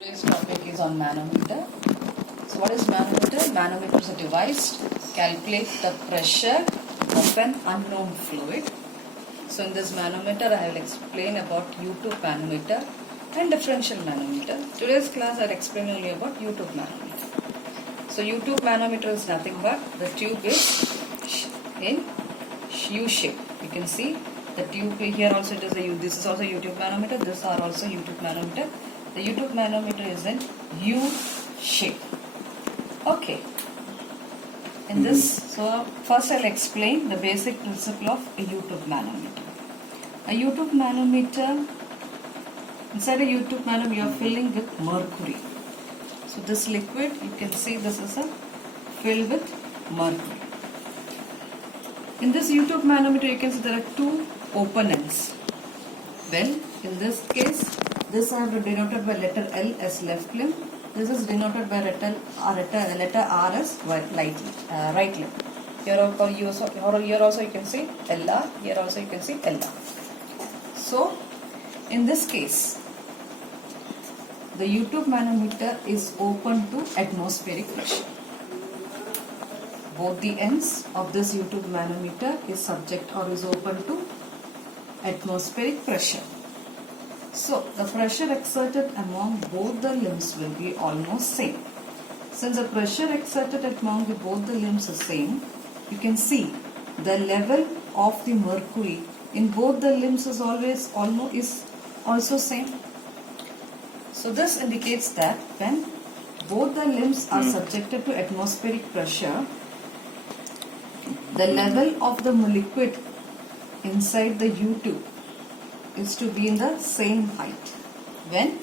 Today's topic is on manometer. So what is manometer? Manometer is a device to calculate the pressure of an unknown fluid. So in this manometer I will explain about U-tube manometer and differential manometer. Today's class I will explain only about U-tube manometer. So U-tube manometer is nothing but the tube is in U shape. You can see the tube here also it is a U. This is also U-tube manometer. This are also U-tube manometer. The U-tube manometer is in U shape. Okay. In this, so first I'll explain the basic principle of a U-tube manometer. A U-tube manometer, inside a U-tube manometer you are filling with mercury. So this liquid, you can see this is filled with mercury. In this U-tube manometer you can see there are two open ends. Well, in this case, this I have denoted by letter L as left limb. This is denoted by letter R as right limb. Here also you can see LR. Here also you can see LR. So, in this case, the U-tube manometer is open to atmospheric pressure. Both the ends of this U-tube manometer is subject or is open to atmospheric pressure. So, the pressure exerted among both the limbs will be almost same. Since the pressure exerted among both the limbs is same, you can see the level of the mercury in both the limbs is also same. So, this indicates that when both the limbs are subjected to atmospheric pressure, the level of the liquid inside the U-tube is to be in the same height. When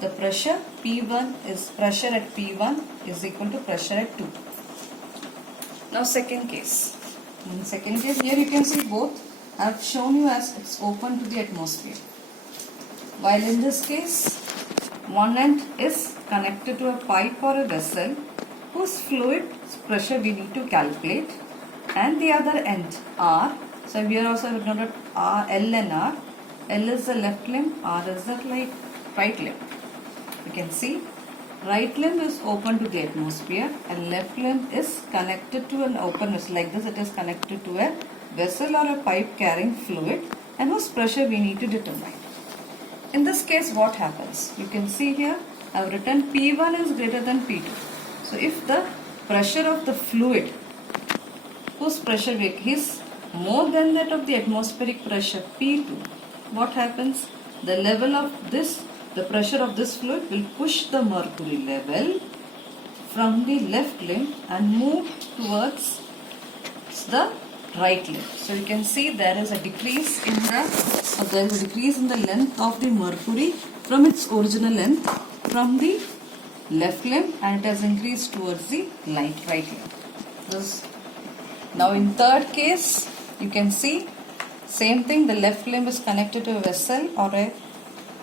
the pressure P1 is pressure at P1 is equal to pressure at 2. Now second case. In second case here you can see both I have shown you as it's open to the atmosphere. While in this case one end is connected to a pipe or a vessel whose fluid pressure we need to calculate, and the other end R. So here also I have noted R, L and R. L is the left limb, R is the right limb. You can see right limb is open to the atmosphere and left limb is connected to an open vessel. Like this it is connected to a vessel or a pipe carrying fluid and whose pressure we need to determine. In this case what happens? You can see here I have written P1 is greater than P2. So if the pressure of the fluid whose pressure is more than that of the atmospheric pressure P2, what happens? The level of this, the pressure of this fluid will push the mercury level from the left limb and move towards the right limb. So you can see there is a decrease in the length of the mercury from its original length from the left limb, and it has increased towards the right limb. Now in third case you can see same thing, the left limb is connected to a vessel or a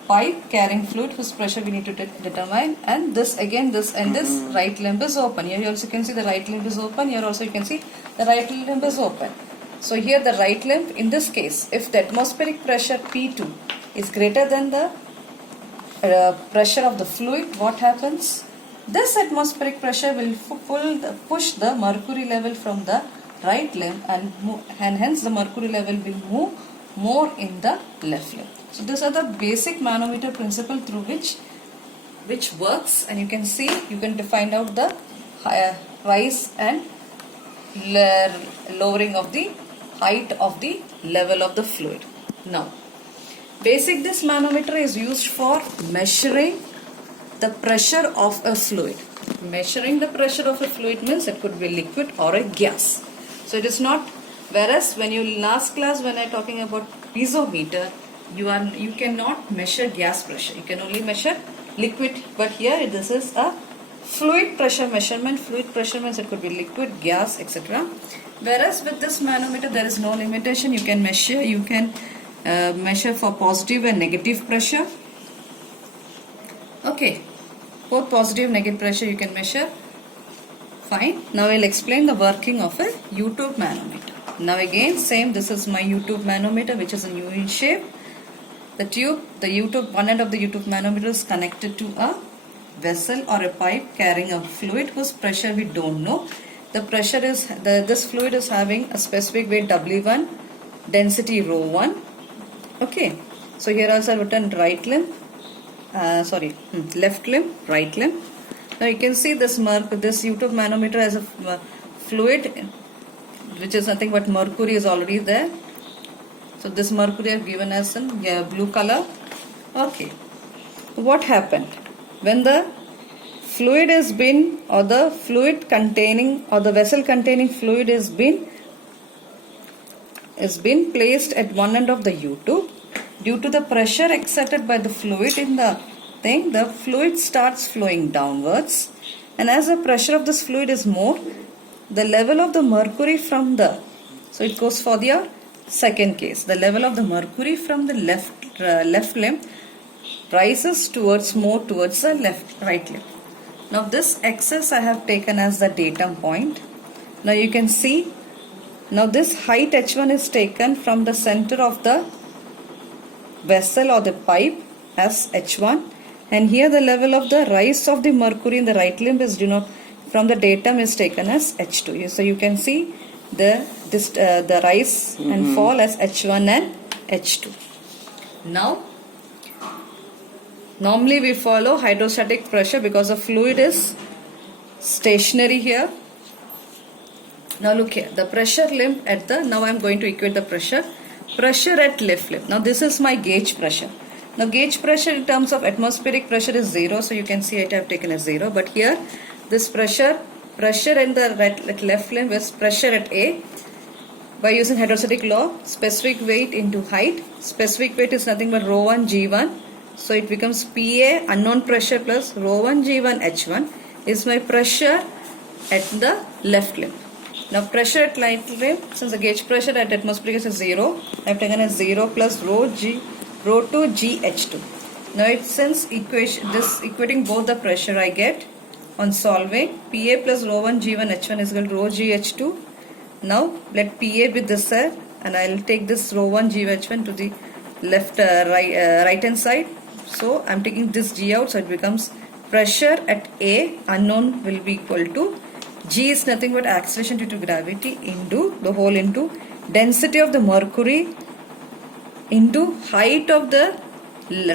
pipe carrying fluid whose pressure we need to determine, and this end is right limb is open. Here you also can see the right limb is open. Here also you can see the right limb is open. So here the right limb, in this case, if the atmospheric pressure P2 is greater than the pressure of the fluid, what happens? This atmospheric pressure will push the mercury level from the right limb and hence the mercury level will move more in the left limb. So these are the basic manometer principle through which works, and you can see you can find out the rise and lowering of the height of the level of the fluid. Now this manometer is used for measuring the pressure of a fluid. Measuring the pressure of a fluid means it could be liquid or a gas. So it is not, whereas when you last class when I talking about piezometer, you cannot measure gas pressure. You can only measure liquid, but here this is a fluid pressure measurement. Fluid pressure means it could be liquid, gas, etc. Whereas with this manometer there is no limitation. You can measure for positive and negative pressure. Okay, both positive and negative pressure you can measure. Fine. Now I will explain the working of a U-tube manometer. Now again same, this is my U-tube manometer which is in U shape. The U-tube, one end of the U-tube manometer is connected to a vessel or a pipe carrying a fluid whose pressure we don't know. The pressure is, this fluid is having a specific weight W1, density ρ1. Okay, so here also I've written left limb, right limb. Now you can see this U-tube manometer has a fluid which is nothing but mercury is already there. So this mercury I have given as in blue color. Okay, what happened when the fluid has been, or the fluid containing, or the vessel containing fluid is been placed at one end of the U-tube? Due to the pressure exerted by the fluid in the thing, the fluid starts flowing downwards, and as the pressure of this fluid is more, the level of the mercury from the, so it goes for the second case, the level of the mercury from the left limb rises more towards the right limb. Now this excess I have taken as the datum point. Now you can see, now this height h1 is taken from the center of the vessel or the pipe as h1, and here the level of the rise of the mercury in the right limb is from the datum is taken as h2. So you can see the rise and fall as h1 and h2. Now normally we follow hydrostatic pressure because the fluid is stationary here. Now look here, the pressure limb at the, now I am going to equate the pressure at left limb. Now this is my gauge pressure. Now gauge pressure in terms of atmospheric pressure is 0, so you can see it I have taken as 0, but here this pressure in the left limb is pressure at A. By using hydrostatic law, specific weight into height, specific weight is nothing but ρ1 g1, so it becomes PA unknown pressure plus ρ1 g1 h1 is my pressure at the left limb. Now pressure at right limb, since the gauge pressure at atmospheric is 0, I have taken as 0 plus ρ2 gh2. Now since equating both the pressure I get on solving, PA plus ρ1 g1 h1 is equal to ρ gh2. Now let PA be this side, and I will take this ρ1 gh1 to the right hand side. So I am taking this g out, so it becomes pressure at A unknown will be equal to G is nothing but acceleration due to gravity into density of the mercury into height of the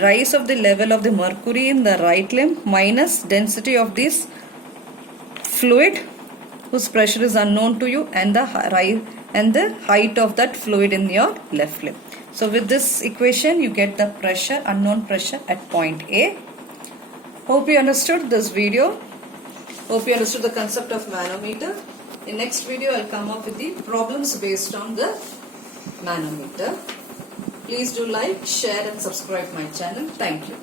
rise of the level of the mercury in the right limb minus density of this fluid whose pressure is unknown to you, and the height of that fluid in your left limb. So with this equation you get the pressure, unknown pressure at point A. Hope you understood this video. Hope you understood the concept of manometer. In next video I'll come up with the problems based on the manometer. Please do like, share and subscribe my channel. Thank you.